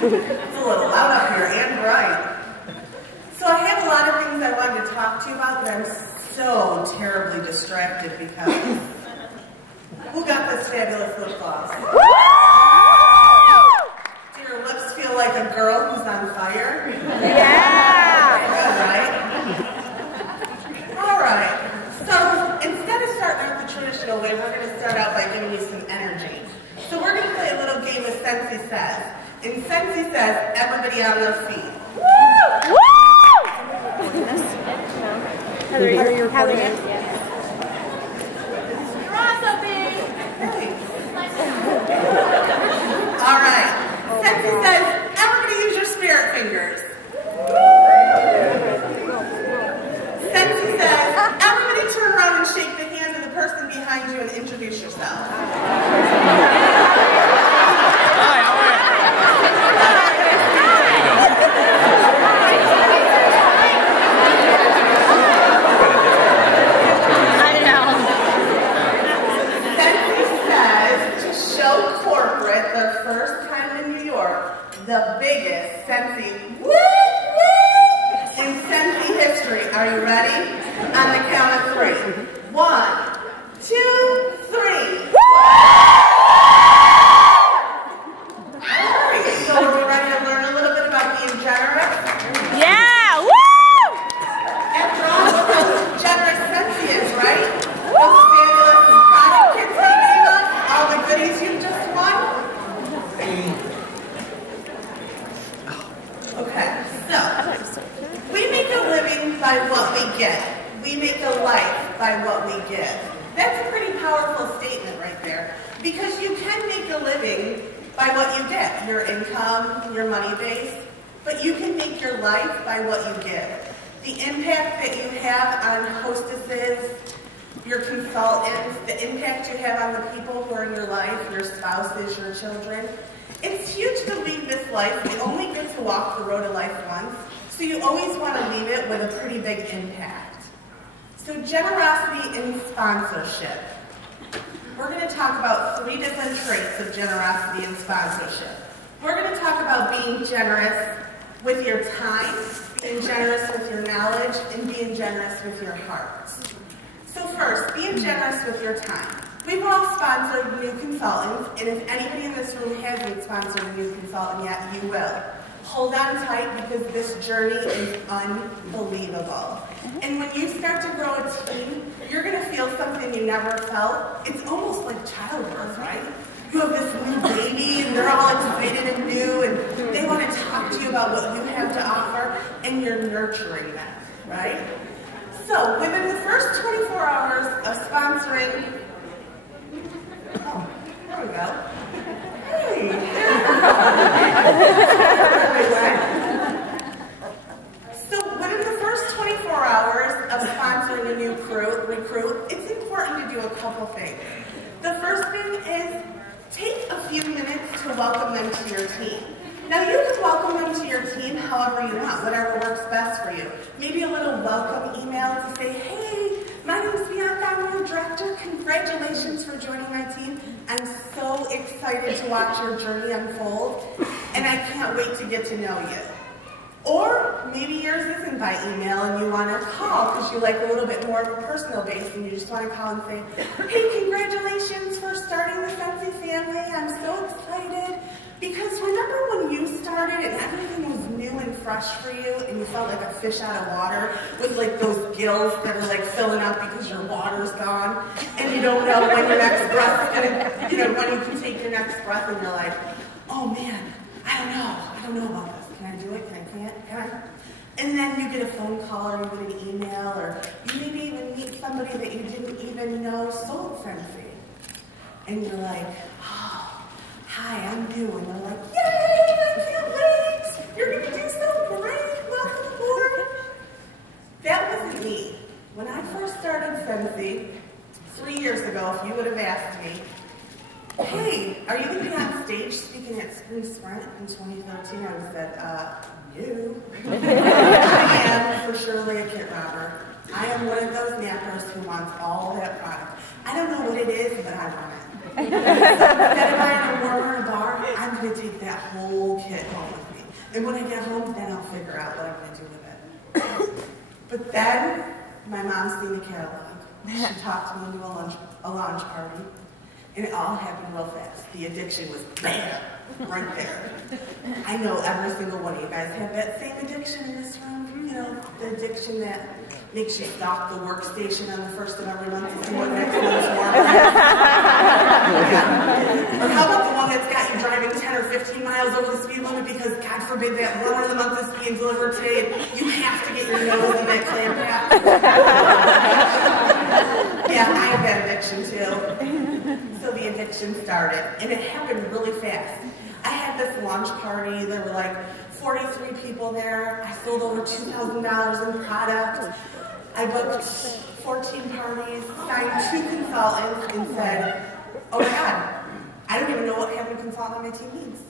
It's a little loud up here and bright. So I have a lot of things I wanted to talk to you about, but I'm so terribly distracted because who got this fabulous lip gloss? Do your lips feel like a girl who's on fire? Yeah! Right? All right. So instead of starting out the traditional way, we're going to start out by giving you some energy. So we're going to play a little game of Sensi Says. And Sensi says, everybody on their feet. Woo! Woo! Heather, you're recording it? You're awesome, babe! All right. Sensi says, everybody use your spirit fingers. Sensi says, everybody turn around and shake the hand of the person behind you and introduce yourself. Hi, how are you? Their first time in New York, the biggest Sensi woo woo in Sensi history. Are you ready? On the count of 3. 1, 2, 3. Alright, so are we ready to learn a little bit about being generous? Yeah! Woo! After all, look how generous Sensi is, right? Those fabulous product kits they gave us, all the goodies you just won. Okay, so we make a living by what we get. We make a life by what we give. That's a pretty powerful statement right there, because you can make a living by what you get, your income, your money base, but you can make your life by what you give. The impact that you have on hostesses, your consultants, the impact you have on the people who are in your life, your spouses, your children. It's huge to leave this life. We only get to walk the road of life once, so you always want to leave it with a pretty big impact. So generosity in sponsorship. We're going to talk about 3 different traits of generosity in sponsorship. We're going to talk about being generous with your time, being generous with your knowledge, and being generous with your heart. So first, being generous with your time. We've all sponsored new consultants, and if anybody in this room hasn't sponsored a new consultant yet, you will. Hold on tight, because this journey is unbelievable. And when you start to grow a team, you're going to feel something you never felt. It's almost like childbirth, right? You have this new baby, and they're all excited and new, and they want to talk to you about what you have to offer, and you're nurturing them, right? So within the first 24 hours of sponsoring, oh, there we go. Hey, so within the first 24 hours of sponsoring a new recruit, it's important to do a couple things. The first thing is take a few minutes to welcome them to your team. Now you can welcome them to your team however you want, whatever works best for you. Maybe a little welcome email to say, hey, my name is Bianca, I'm your director. Congratulations for joining my team. I'm so excited to watch your journey unfold, and I can't wait to get to know you. Or maybe yours isn't by email and you want to call because you like a little bit more of a personal base and you just want to call and say, hey, congratulations for starting the Sensi family. I'm so excited. Because remember when you started and everything was new and fresh for you and you felt like a fish out of water with like those gills that are like filling up because your water's gone and you don't know when your next breath is gonna, you know, when you can take your next breath and you're like, oh man, I don't know about this. Can I do it? Can I? And then you get a phone call or you get an email or you maybe even meet somebody that you didn't even know sold Sensi. And you're like, oh, hi, I'm new. And they're like, yay, I can't wait. You're going to do so great. Welcome aboard. That wasn't me. When I first started Sensi 3 years ago, if you would have asked me, hey, are you going to be on stage speaking at Spring Sprint in 2013? I would have said, no. I am for surely a kit robber. I am one of those nappers who wants all that product. I don't know what it is, but I want it. Instead of buying a warmer in a bar, I'm going to take that whole kit home And when I get home, then I'll figure out what I'm going to do with it. But then, my mom's seen a catalog. She talked me into a launch party, and it all happened real fast. The addiction was bam, right there. I know every single one of you guys have that same addiction in this room. You know, the addiction that makes you stop the workstation on the first of every month to see what next month's warmer. Yeah. Or how about the one that's got you driving 10 or 15 miles over the speed limit because, God forbid, that warmer of the month is being delivered today, and you have to get your nose in that clam pack. Yeah, I have that addiction too. So the addiction started, and it happened really fast. I had this launch party. There were like 43 people there. I sold over $2,000 in product. I booked 14 parties, signed 2 consultants, and said, oh my God, I don't even know what having a consultant on my team means.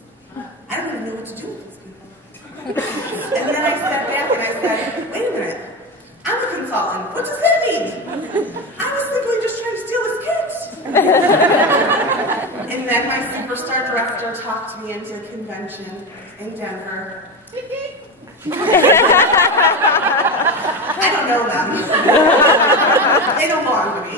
I don't even know what to do with these people. And then I stepped back and I said, wait a minute, I'm a consultant. What does that mean? I was simply just trying to steal this kit. And then my superstar director talked me into a convention in Denver. I don't know them. They don't belong to me.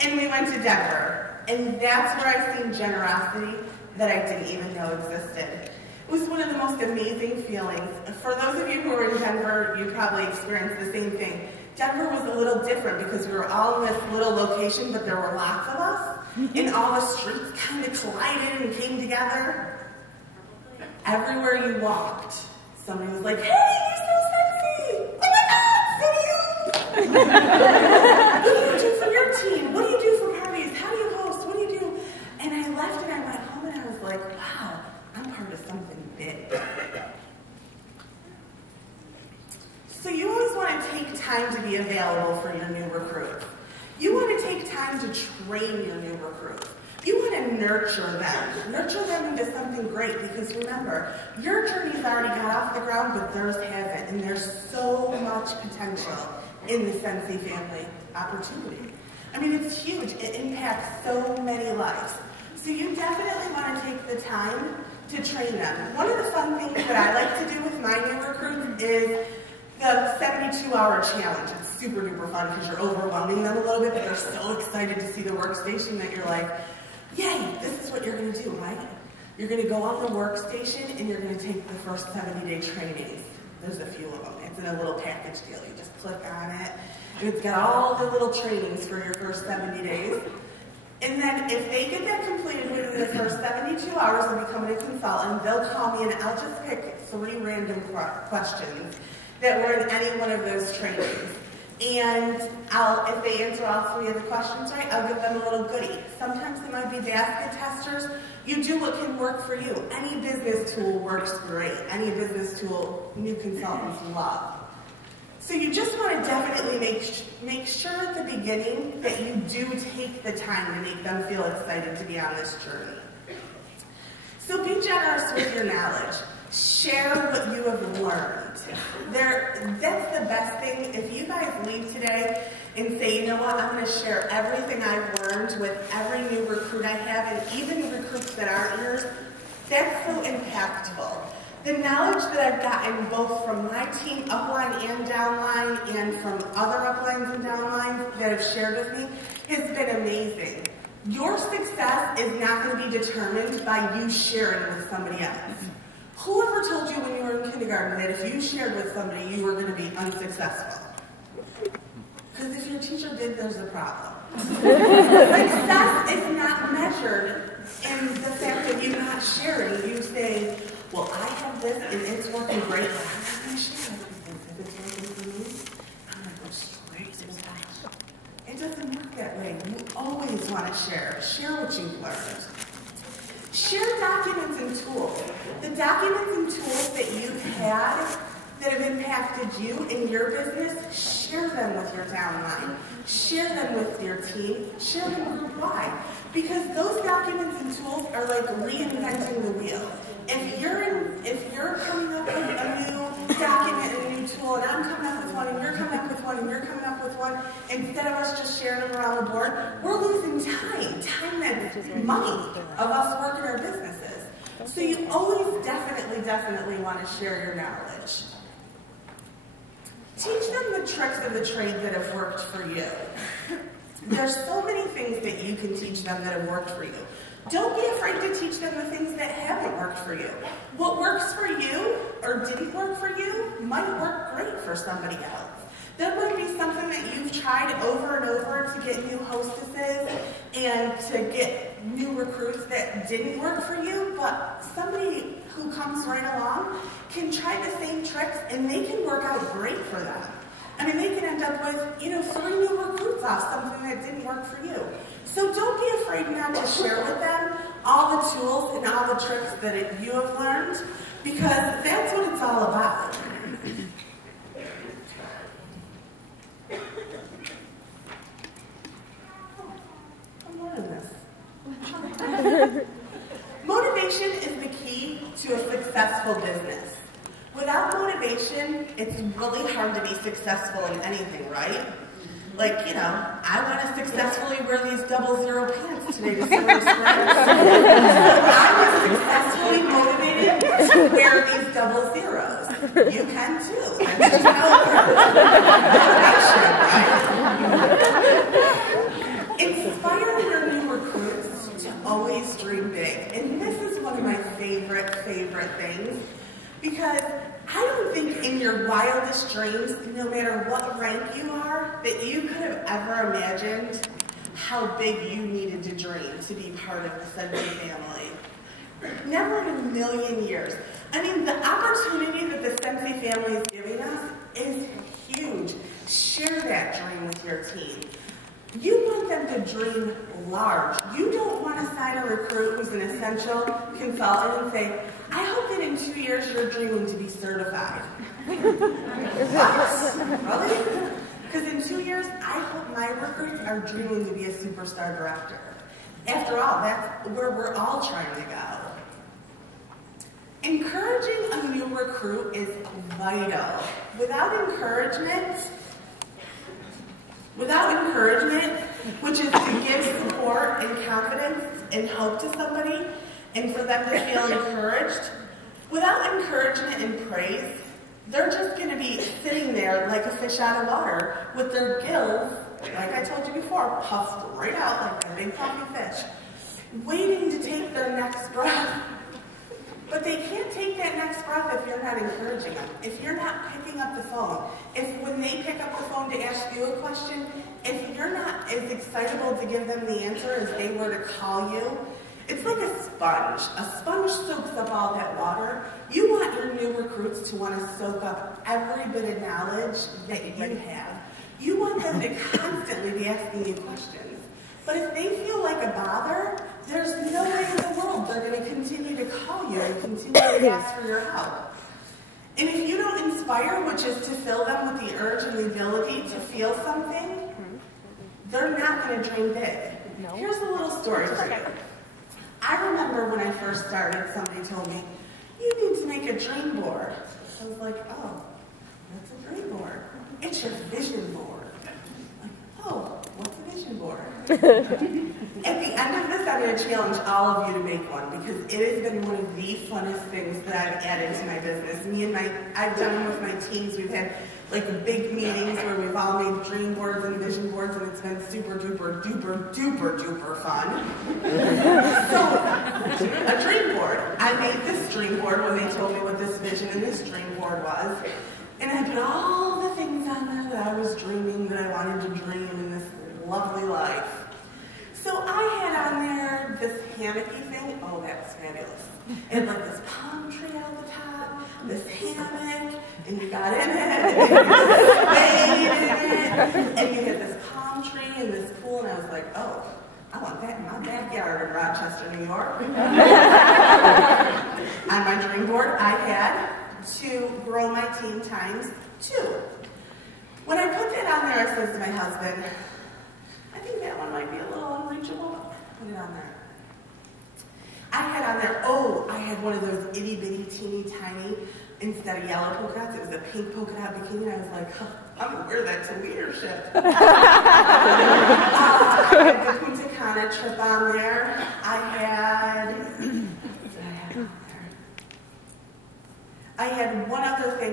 And we went to Denver. And that's where I seen generosity that I didn't even know existed. It was one of the most amazing feelings. For those of you who were in Denver, you probably experienced the same thing. Denver was a little different because we were all in this little location, but there were lots of us. And all the streets kind of collided and came together. Everywhere you walked, somebody was like, hey, you're so sexy! Oh my God, so do you! What do you do for your team? What do you do for parties? How do you host? What do you do? And I left and I went home and I was like, wow, I'm part of something big. So you always want to take time to be available for your new recruits. You want to take time to train your new recruits. You want to nurture them into something great, because remember, your journey's already got off the ground, but theirs hasn't, and there's so much potential in the Sensi family opportunity. I mean, it's huge. It impacts so many lives. So you definitely want to take the time to train them. One of the fun things that I like to do with my new recruits is the 72-hour challenge. It's super duper fun because you're overwhelming them a little bit, but they're so excited to see the workstation that you're like, yay, this is what you're going to do, right? You're going to go on the workstation and you're going to take the first 70-day trainings. There's a few of them. It's in a little package deal. You just click on it, and it's got all the little trainings for your first 70 days. And then if they get that completed within the first 72 hours of becoming a consultant, they'll call me and I'll just pick 3 random questions that were in any one of those trainings. And if they answer all 3 of the questions right, I'll give them a little goodie. Sometimes it might be basket testers. You do what can work for you. Any business tool works great. Any business tool new consultants love. So you just want to definitely make sure at the beginning that you do take the time to make them feel excited to be on this journey. So be generous with your knowledge. Share what you have learned. That's the best thing. If you guys leave today and say, you know what, I'm going to share everything I've learned with every new recruit I have, and even recruits that aren't yours, that's so impactful. The knowledge that I've gotten both from my team, upline and downline, and from other uplines and downlines that have shared with me has been amazing. Your success is not going to be determined by you sharing with somebody else. Whoever told you when you were in kindergarten that if you shared with somebody, you were going to be unsuccessful? Because if your teacher did, there's a problem. Success is not measured in the fact that you're not sharing. You say, well, I have this and it's working great, but I'm not going to share it because if it's working for me, I'm going to go straight to the top. It doesn't work that way. You always want to share. Share what you've learned. Share documents and tools. The documents and tools that you've had that have impacted you in your business, share them with your downline. Share them with your team. Share them group-wide. Because those documents and tools are like reinventing the wheel. If you're coming up with a new document and a new tool, and I'm coming up with one, and you're coming up with one, and you're coming up with one, instead of us just sharing them around the board, we're losing time that's money of us working our businesses. So you always definitely want to share your knowledge. Teach them the tricks of the trade that have worked for you. There's so many things that you can teach them that have worked for you. Don't be afraid to teach them the things that haven't worked for you. What works for you or didn't work for you might work great for somebody else. There might be something that you've tried over and over to get new hostesses and to get new recruits that didn't work for you, but somebody who comes right along can try the same tricks and they can work out great for them. I mean, they can end up with, 3 new recruits off something that didn't work for you. So don't be afraid not to share with them all the tools and all the tricks that you have learned, because that's what it's all about. I'm learning this. Motivation is the key to a successful business. Without motivation, it's really hard to be successful in anything, right? Like, I want to successfully wear these 00 pants today to Syracuse. I was successfully motivated to wear these 00s. You can too. I'm just motivation, right? Inspire your new recruits to always dream big. And this is one of my favorite things. Because I don't think in your wildest dreams, no matter what rank you are, that you could have ever imagined how big you needed to dream to be part of the Sensei family. Never in a million years. I mean, the opportunity that the Sensei family is giving us is huge. Share that dream with your team. You want them to dream large. You don't want to sign a recruit who's an essential consultant and say, I hope that in 2 years you're dreaming to be certified. What? Really? Because in 2 years, I hope my recruits are dreaming to be a superstar director. After all, that's where we're all trying to go. Encouraging a new recruit is vital. Without encouragement, which is to give support and confidence and hope to somebody, and for them to feel encouraged, without encouragement and praise, they're just going to be sitting there like a fish out of water with their gills, like I told you before, puffed right out like a big puffy fish, waiting to take their next breath. But they can't take that next breath if you're not encouraging them, if you're not picking up the phone, if when they pick up the phone to ask you a question, if you're not as excitable to give them the answer as they were to call you. It's like a sponge. A sponge soaks up all that water. You want your new recruits to want to soak up every bit of knowledge that you have. You want them to constantly be asking you questions. But if they feel like a bother, there's no way in the world they're going to continue to call you and continue to ask for your help. And if you don't inspire, which is to fill them with the urge and the ability to feel something, they're not going to dream big. Here's a little story for you. I remember when I first started, somebody told me, you need to make a dream board. I was like, oh, what's a dream board? It's your vision board. Like, oh, what's a vision board? At the end of this, I'm going to challenge all of you to make one, because it has been one of the funnest things that I've added to my business. I've done them with my teams. We've had like big meetings where we've all made dream boards and vision boards, and it's been super duper duper duper duper fun. So, a dream board. I made this dream board when they told me what this vision and this dream board was, and I put all the things on there that I was dreaming that I wanted to dream in this lovely life. So I had on there this hammocky thing. Oh, that's fabulous. And like this palm tree on the top, this hammock, and you got in it, and you stayed in it, and you had this palm tree and this pool, and I was like, oh, I want that in my backyard in Rochester, New York. On my dream board, I had to grow my team times 2. When I put that on there, I said to my husband, I think that one might be a little unreachable. Put it on there. I had on there, I had one of those itty bitty teeny tiny, instead of yellow polka dots, it was a pink polka dot bikini, and I was like, I'm going to wear that to leadership. I had the Punta Cana trip on there. I had, what did I have?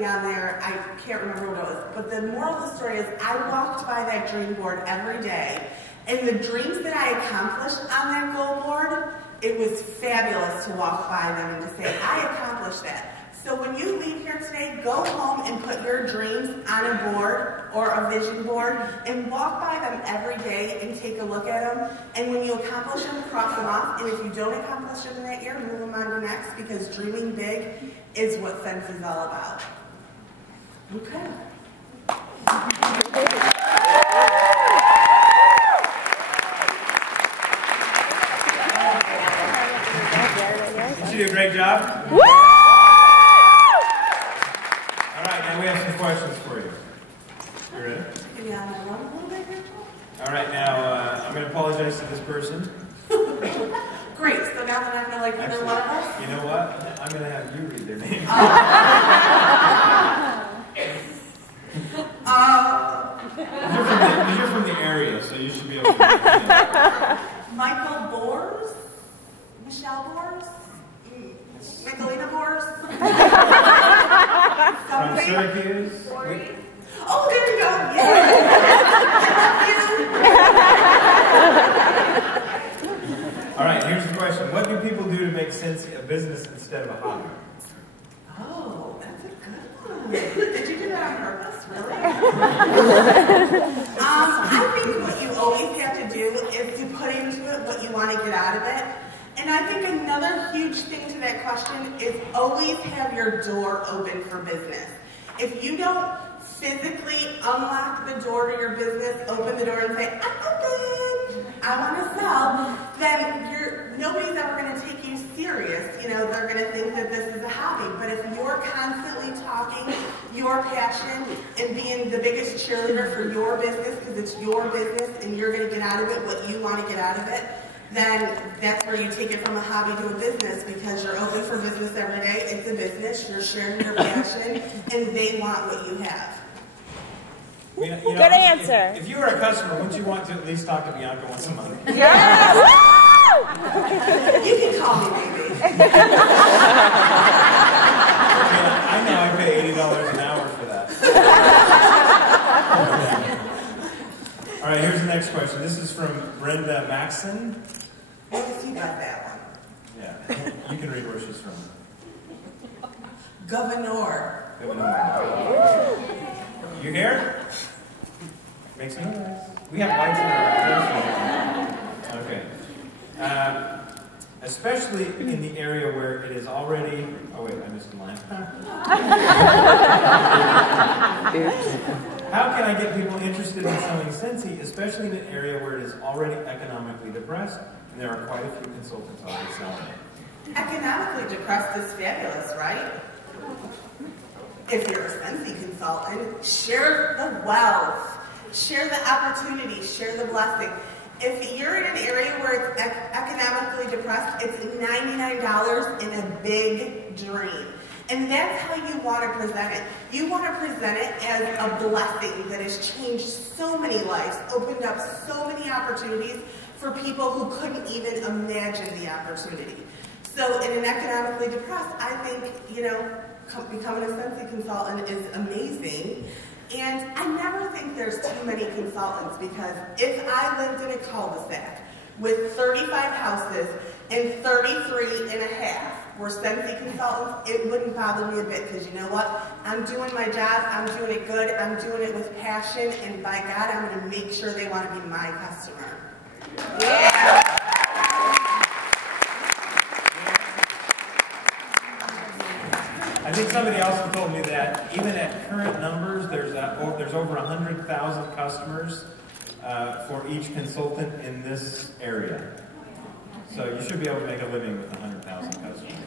thing on there, I can't remember what it was, but the moral of the story is I walked by that dream board every day, and the dreams that I accomplished on that goal board, it was fabulous to walk by them and to say, I accomplished that. So when you leave here today, go home and put your dreams on a board or a vision board and walk by them every day and take a look at them. And when you accomplish them, cross them off. And if you don't accomplish them in that year, move them on to next, because dreaming big is what Sense is all about. Okay. Did you do a great job? Woo! All right, now we have some questions for you. You ready? Yeah, a little bit here. All right, now I'm going to apologize to this person. Great, so now that I'm going to like either one of us? You know what? I'm going to have you read their name. You're from the area, so you should be able to read their name. Michael Bors? Michelle Bors? Magdalena Bors? From Syracuse. Oh, there you go. Yeah. All right, here's the question. What do people do to make sense a business instead of a hobby? Oh, that's a good one. Did you do that on purpose, really? I think what you always have to do is to put into it what you want to get out of it. And I think another huge thing to that question is always have your door open for business. If you don't physically unlock the door to your business, open the door and say, I'm open, I want to sell, then nobody's ever going to take you serious. You know, they're going to think that this is a hobby. But if you're constantly talking your passion and being the biggest cheerleader for your business, because it's your business and you're going to get out of it what you want to get out of it, then that's where you take it from a hobby to a business, because you're open for business every day. It's a business. You're sharing your passion, and they want what you have. You know, Good answer. If you were a customer, wouldn't you want to at least talk to Bianca once a month? Yeah! You can call me, baby. I know I pay $80 an hour for that. All right, here's the next question. This is from Brenda Maxon. Yes, you got that one. Yeah, you can read where she's from. Governor. You here? Make some noise. We have lights in our Okay. Especially in the area where it is already... Oh, wait, I missed a line. How can I get people interested in selling Scentsy, especially in an area where it is already economically depressed, and there are quite a few consultants already selling it? Economically depressed is fabulous, right? If you're a Scentsy consultant, share the wealth, share the opportunity, share the blessing. If you're in an area where it's economically depressed, it's $99 in a big dream. And that's how you want to present it. You want to present it as a blessing that has changed so many lives, opened up so many opportunities for people who couldn't even imagine the opportunity. So in an economically depressed, I think, you know, becoming a Scentsy consultant is amazing. And I never think there's too many consultants, because if I lived in a cul-de-sac with 35 houses and 33 and a half were Scentsy consultants, it wouldn't bother me a bit, because you know what? I'm doing my job, I'm doing it good, I'm doing it with passion, and by God, I'm going to make sure they want to be my customer. Yeah! I think somebody else told me that even at current numbers, there's over 100,000 customers for each consultant in this area. So you should be able to make a living with 100,000 customers.